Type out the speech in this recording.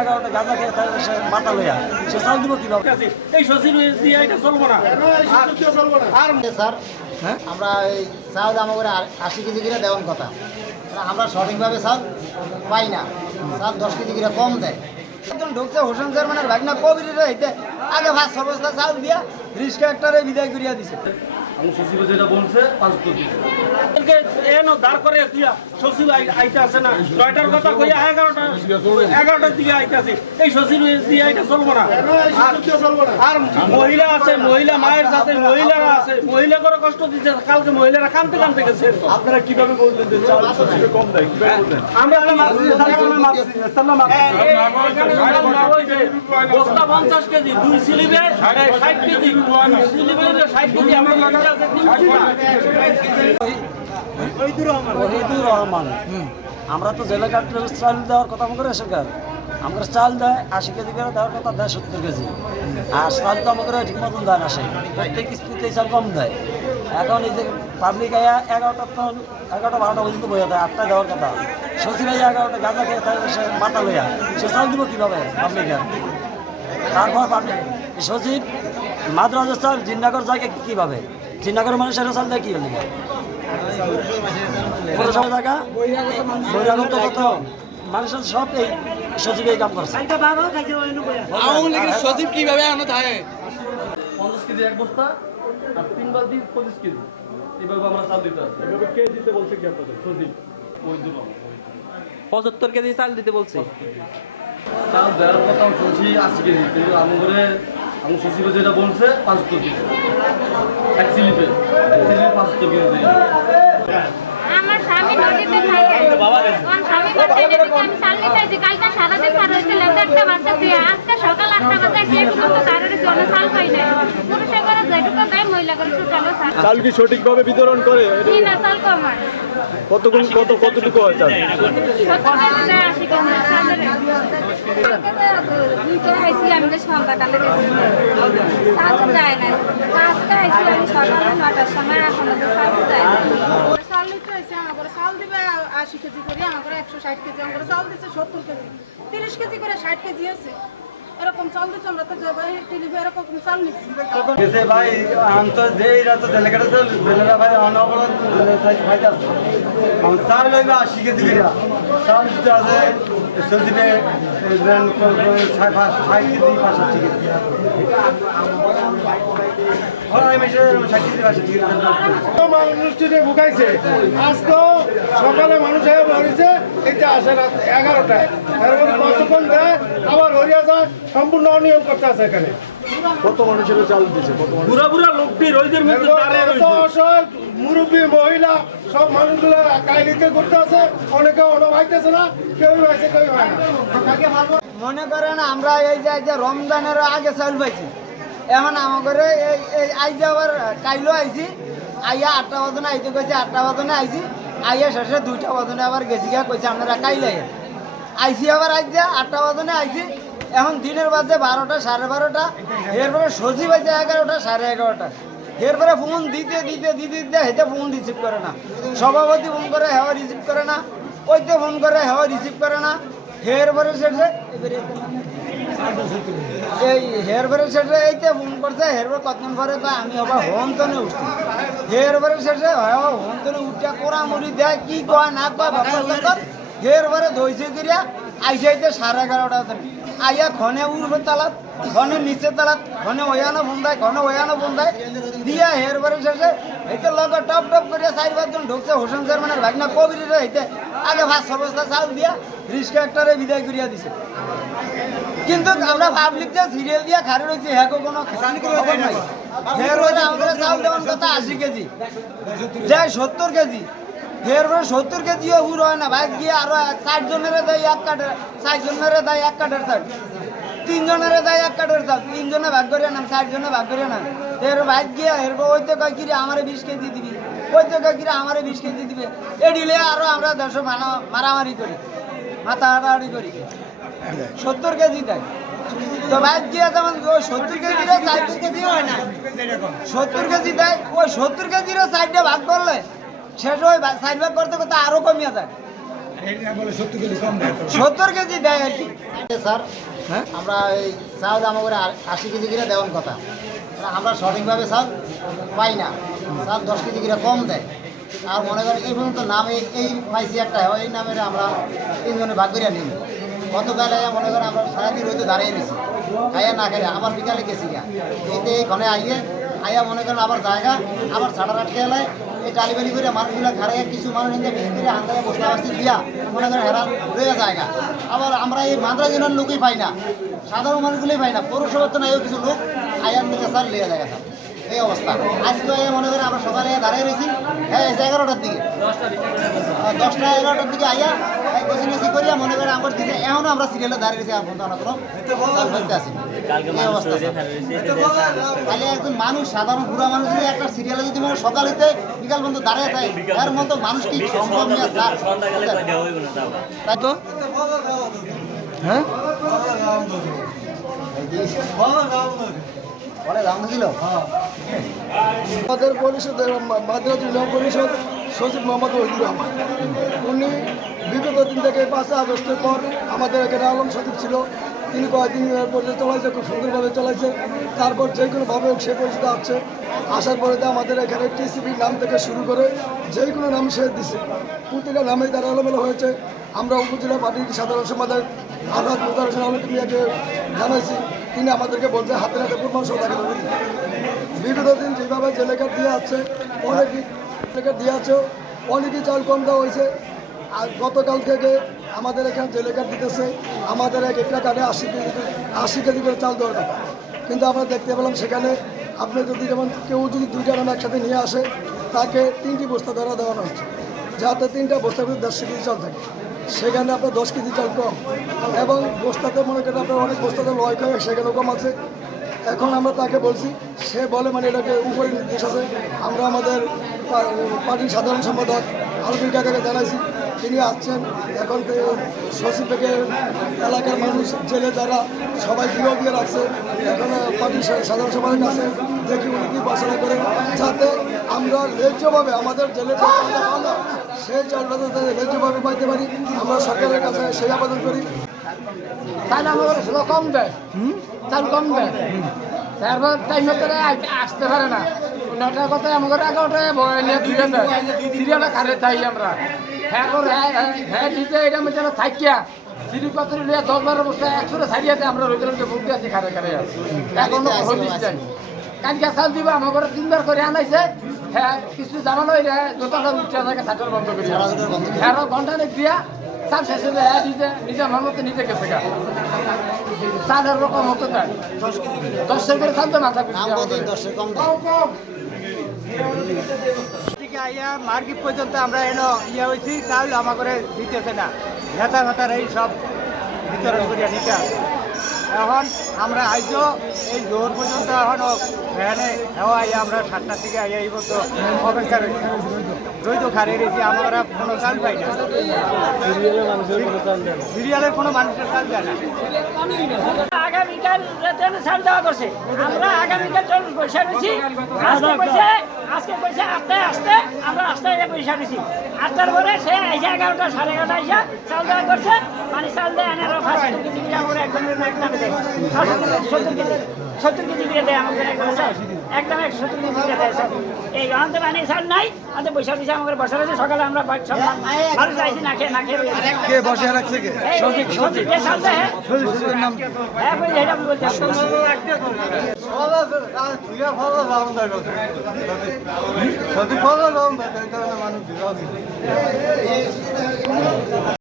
এগারোটা গাঁজা খেয়ে তাহলে মাথা লইয়া সে চাল দিব কীভাবে? এই শশীর দিয়ে এটা চলবো না। আর স্যার আমরা এই চাউল আমাদের আশি কেজি করে দেওয়ার কথা। আমরা সঠিকভাবে চাউল পাই না। চাউল দশ কেজি করে কম দেয়। একজন ঢুকছে হোসেন চেয়ারম্যানের ভাগনা কবিরের হইতে আগে ভাত সবস্থা চাউল দিয়া রিস্কা একটারে বিদায় করিয়া দিছে। আমি শশীকে যেটা বলছে পাঁচ কোটি এনো দাঁড় করে তুইয়া শশী আইতে আসে না। নয়টার কথা কইয়া এগারোটা এগারোটার দিকে আইতে আসে। এই শশীর দিয়ে এটা চলবো না। আর- আর মহিলা আছে মহিলা মায়ের সাথে মহিলারা আছে। মহিলাদেরও কষ্ট দিচ্ছে কালকে মহিলারা কানতে কানতে গেছে। আপনারা কীভাবে বললেন যে কম দেয় আমরা আমরা মাপছি, আমরা মাপছি, আমরা মাপছি। এই- এখানে চাল মাপ হয়েছে, বস্তা পঞ্চাশ কেজি দুই সিলিবে ষাট কেজি। সিলিবে ষাট কেজি আমার ওহিদুর রহমান। আমরা তো জেলে কাটলে চাল দেওয়ার কথা আমাকে রেশন কার্ড আমাকে চাল দেয় আশি কেজি করে দেওয়ার কথা, দেয় সত্তর কেজি। আর চাল তো আমাকে ঠিক মতন দেয় না সে। প্রত্যেক কিস্তিতে চাল কম দেয়। এখন এই যে পাবলিক আয়া এগারোটা তো, এগারোটা বারোটা পর্যন্ত বইয়া দেয় আটটা দেওয়ার কথা। সচিব আইয়া এগারোটা গাঁজা খেয়ে সে মাথা লইয়া। সে চাল দিব কীভাবে পাবলিকের তারপর পাবলিক সচিব মাদ্রাজের চাল জিন্নাগর জায়গা কীভাবে? জিন্নাগর মানুষের চাল দেয় কী হলে? বহিরাগত কত? মানুষের সব এই সচিব এই কাম করছে। আওয়ামী লীগের সচিব কীভাবে আনো থাকে পঞ্চাশ কেজি এক বস্তা আর তিন বালতি পঁচিশ কেজি। এইভাবে আমরা চাল দিতে আসছি এভাবে কে দিতে বলছে কি আপনাদের? সজীব। ওই দুটো পঁচাত্তর কেজি চাল দিতে বলছে। চাল দেওয়ার কথা শুনছি আশি কেজি। কিন্তু আমি করে আমি শশীকে যেটা বলছে পাঁচশো কেজি। এক সিলিপে সিলিপে পাঁচশো চাল কি সঠিকভাবে বিতরণ করে? কতগুলো কত কতটুকু হয় চাল? যায় না পাঁচটা আইসি আমি সকালে নটার সময় তো যায় না নিতে চাল দিবে, আশি কেজি করে আমার একশো ষাট কেজি আমার চাল দিচ্ছে সত্তর কেজি। তিরিশ কেজি করে ষাট কেজি আছে। এরকম চাল দিচ্ছে আমরা তো টেলিভি এরকম চাল নিচ্ছি ভাই, আমি তো যেই রাত জেলে জেলেরা ভাই অনবরত ভাই চাল লইবে আশি কেজি করে। দিতে আছে সজিবে ষাট কেজি পাঁচষট্টি কেজি। সকালে মানুষ মরেছে এটা আসে রাত এগারোটায়। এরপরে কতক্ষণ দেয় আবার হরিয়া যায় সম্পূর্ণ অনিয়ম করতে আছে এখানে। কত মানুষের চাল দিচ্ছে বুড়া বুড়া লোকটি রোদের মধ্যে দাঁড়িয়ে অসহায় মুরব্বী মহিলা সব মানুষগুলো কাহিনীতে করতে আছে। অনেকে অনভাইতেছে না কেউ ভাইছে কেউ হয় না। মনে করেন আমরা এই যে রমজানের আগে চাউল পাইছি। এখন আমাদের এই এই আইজে আবার কাইলো আইছি। আইয়া আটটা বাজনে আইতে কইছে, আটটা বাজনে আইছি। আইয়া শেষে দুইটা বাজনে আবার গেছি গিয়া কইছে, আপনারা কাইলে আইসি আবার আইজে, আটটা বাজনে আইছি। এখন দিনের বাজে বারোটা, সাড়ে বারোটা। এরপরে সজি বাজে এগারোটা, সাড়ে এগারোটা। এরপরে ফোন দিতে দিতে দিতে দিতে হেতে ফোন রিসিভ করে না। সভাপতি ফোন করে হেওয়া রিসিভ করে না। ওইতে ফোন করে হেওয়া রিসিভ করে না। এরপরে শেষে এবারে এই হেয়ার বারে শেষে এইতে ফোন করছে, হেয়ার বারে কতক্ষণ পরে কয় আমি আবার হোম তনে উঠছি। হেয়ার বারে হয় হোম তনে উঠে কোরা মুড়ি দেয়, কি কয়, না কয়, বাপর হেয়ার বারে ধইছে করিয়া আইসে আইতে সাড়ে এগারোটা আইয়া ঘনে উঠবে তালাত, ঘনে নিচে তালাত, ঘনে ওয়ানো ফোন দেয়, ঘনে ওয়ানো ফোন দেয়। দিয়া হেয়ার বারে শেষে এইতে লগে টপ টপ করিয়া চার পাঁচজন ঢুকছে, হোসেন চেয়ারম্যানের ভাগনা কবিরের হইতে আগে ভাত সবস্থা চাল দিয়া রিস্কা একটারে বিদায় করিয়া দিছে। কিন্তু আমরা পাবলিক যে সিরিয়াল দিয়ে খারে রয়েছি হ্যাঁ কোনো আমাদের চাউল দেওয়ার কথা আশি কেজি। যায় সত্তর কেজি। হের পরে সত্তর কেজিও উড় হয় না। ভাই গিয়ে আরও ষাট জনের দেয় এক কাঠের ষাট জনের দেয় এক কাঠের ষাট তিনজনের দেয় এক কাঠের চাল তিনজনে ভাগ করে নাম, ষাট জনে ভাগ করে নাম। এর ভাগ গিয়ে এর ওইতে কয়, কিরে আমারে বিশ কেজি দিবি? কয় কিরে আমারে বিশ কেজি দিবে। এ দিলে আরও আমরা দেড়শো মারামারি করি। মাথা হাড়াহাড়ি করি। সত্তর কেজি দেয়। তো ভাই গিয়ে ওই সত্তর কেজিরও চার কেজি হয় না। সত্তর কেজি দেয় ওই সত্তর কেজিরও সাইডে ভাগ করলে শেষ ওই সাইড ভাগ করতে করতে আরও কমিয়ে যায়। সত্তর কেজি দেয় আর কি। স্যার আমরা এই চাউল আমাদের আশি কেজি করে দেওয়ার কথা। আমরা সঠিকভাবে চাল পাই না। চাল দশ কেজি করে কম দেয়। আর মনে করেন এই পর্যন্ত নামে এই পাইছি একটা এই নামের আমরা তিনজনে ভাগ করে নিই গতকাল মনে করেন আমরা সারাদিন রইতে দাঁড়িয়ে রয়েছি। খাইয়া না খাইয়া আবার বিকালে গেছি গা। এতে এইখানে আইয়ে, আইয়া মনে করেন আবার জায়গা, আবার সাড়ে আটকে এলাই এই টালিবালি করে মানুষগুলো ঘরে কিছু মানুষ এনে বিক্রি করে হান্দায় বসতে পারছি দিয়া মনে করেন হেরান রয়ে জায়গা। আবার আমরা এই মাদ্রা জেলার লোকই পাই না। সাধারণ মানুষগুলোই পাই না। পৌরসভার তো নাই কিছু লোক। আয়ান থেকে স্যার লিয়ে যায় স্যার এই অবস্থা। আজকে মনে করেন আমরা সকালে দাঁড়িয়ে রয়েছি। হ্যাঁ এই যে এগারোটার দিকে। দশটা এগারোটার দিকে আইয়া এই কোচিং কোচিং করিয়া মনে করেন আমার দিকে এখনও আমরা সিরিয়ালে দাঁড়িয়ে রয়েছি তো আমরা কোনো এই অবস্থা। তাহলে একজন মানুষ সাধারণ বুড়া মানুষ যদি একটা সিরিয়ালে যদি মানে সকালেতে বিকাল পর্যন্ত দাঁড়িয়ে থাকে এর মতো মানুষ কি সম্ভব নিয়ে স্যার তাই তো? হ্যাঁ? পরে দাম ছিল আমাদের পরিষদের মাদ্রাজ ইউনিয়ন পরিষদ সচিব মোহাম্মদ ওহিদুর রহমান। উনি বিগত দিন থেকে পাঁচই আগস্টের পর আমাদের এখানে আলম সচিব ছিল। তিনি কয়েকদিন পর্যন্ত চলাইছে, খুব সুন্দরভাবে চলাইছে। তারপর যে কোনোভাবে সে পরিস্থিতি আসছে আসার পরে আমাদের এখানে টিসিবির নাম থেকে শুরু করে যে কোনো নাম সে দিছে। প্রতিটা নামেই তারা এলোমেলো হয়েছে। আমরা উপজেলা পার্টির সাধারণ সম্পাদক আনাজ মুদার হোসেন মিয়াকে জানাইছি। তিনি আমাদেরকে বলছে হাতে হাতে পূর্বাংশ দেখা দেবে দিতে। বিগত দিন যেভাবে জেলে কার্ড দিয়ে আছে, অনেকই জেলে কার্ড দিয়ে আছে, অনেকই চাল কম দেওয়া হয়েছে। আর গতকাল থেকে আমাদের এখানে জেলে কার্ড দিতেছে, আমাদের এক একটা কার্ডে আশি কেজি আশি কেজি করে চাল দেওয়ার কথা। কিন্তু আমরা দেখতে পেলাম সেখানে আপনি যদি যেমন কেউ যদি দুইটা নাম একসাথে নিয়ে আসে, তাকে তিনটি বস্তা ধরা দেওয়ানো হচ্ছে, যাতে তিনটা বস্তা করে দেড়শো কেজি চাল থাকে। সেখানে আপনার দশ কেজি চাল কম। এবং বস্তাতে মনে করেন আপনার অনেক বস্তাতে লয় করে সেখানেও কম আছে। এখন আমরা তাকে বলছি, সে বলে মানে এটাকে উপরে নির্দেশ আছে। আমরা আমাদের পার্টির সাধারণ সম্পাদক আলমির কাকাকে জানাইছি। তিনি আসছেন। এখন সচিব থেকে এলাকার মানুষ, জেলে যারা, সবাই গৃহ দিয়ে রাখছে। এখন পার্টির সাধারণ সম্পাদক আছে। দেখি উনি কি বাসনা করে। যাতে আমরা ন্যায্যভাবে আমাদের জেলে সেই চালটা যাতে ন্যায্যভাবে পাইতে পারি আমরা সরকারের কাছে সেই আবেদন করি। তাহলে আমাদের সেটা কম দেয়। চাল কম দেয়। তারপর টাইম করে আসতে পারে না। নটার কথা আমাদের এগারোটায় বয় নিয়ে তুলে দেয় সিরিয়ালে খারে চাই আমরা। হ্যাঁ করে হ্যাঁ নিজে এটা মধ্যে থাকিয়া সিঁড়ি পাত্র লিয়ে দশ বারো বছর একশো সারিয়াতে আমরা রোজে রোজে ভুগতে আছি খারে খারে এখনও হদিস যাই কালকে চাল দিব আমার ঘরে তিনবার করে আনাইছে। হ্যাঁ কিছু জামানো এটা দোতলা উঠে থাকে সাইকেল বন্ধ করি হ্যাঁ ঘণ্টা দেখ দিয়া, চাল শেষ হলে হ্যাঁ নিজে নিজে আমার মতো নিজে গেছে গা। চালের রকম হতো তাই দশের করে চাল তো মাথা থেকে আইয়া মার্কেট পর্যন্ত আমরা এনো ইয়ে হয়েছি তাহলে আমার করে দিতেছে না। নেতা নেতার এই সব বিতরণ করিয়া নিতে আসে এখন আমরা আইজো এই জোর পর্যন্ত এখন ভ্যানে হেওয়া আইয়া আমরা সাতটার থেকে আইয়া এই মতো অপেক্ষা রয়েছি রইতো খারে রয়েছি আমরা কোনো চাল পাই না। সিরিয়ালের কোনো মানুষের চাল দেয় না। আগামীকাল ট্রেনে ছাড় দেওয়া করছে আমরা আগামীকাল চল্লিশ পয়সা দিচ্ছি আজকে কইছে আটটায় আসতে আমরা আটটায় পয়সা দিছি। আটটার পরে সে আইসা এগারোটা সাড়ে এগারোটা আইসা চাল দেওয়া করছে মানে চাল দেয় আনার সত্তর কেজি করে একদম একদমে দেয়। সত্তর কেজি সত্তর কেজি দেয় আমাদের একদম একদম এক সত্তর কেজি দেয় এই মানে চাল নাই আমাদের পয়সা দিছে আমাদের বসা রয়েছে সকালে আমরা সব মানুষ আইসি না খেয়ে না খেয়ে কে বসে রাখছে কে? সঠিক সঠিক চাল দেয় হ্যাঁ? বলছি এটা বলছি। সত্যি ফল মানুষ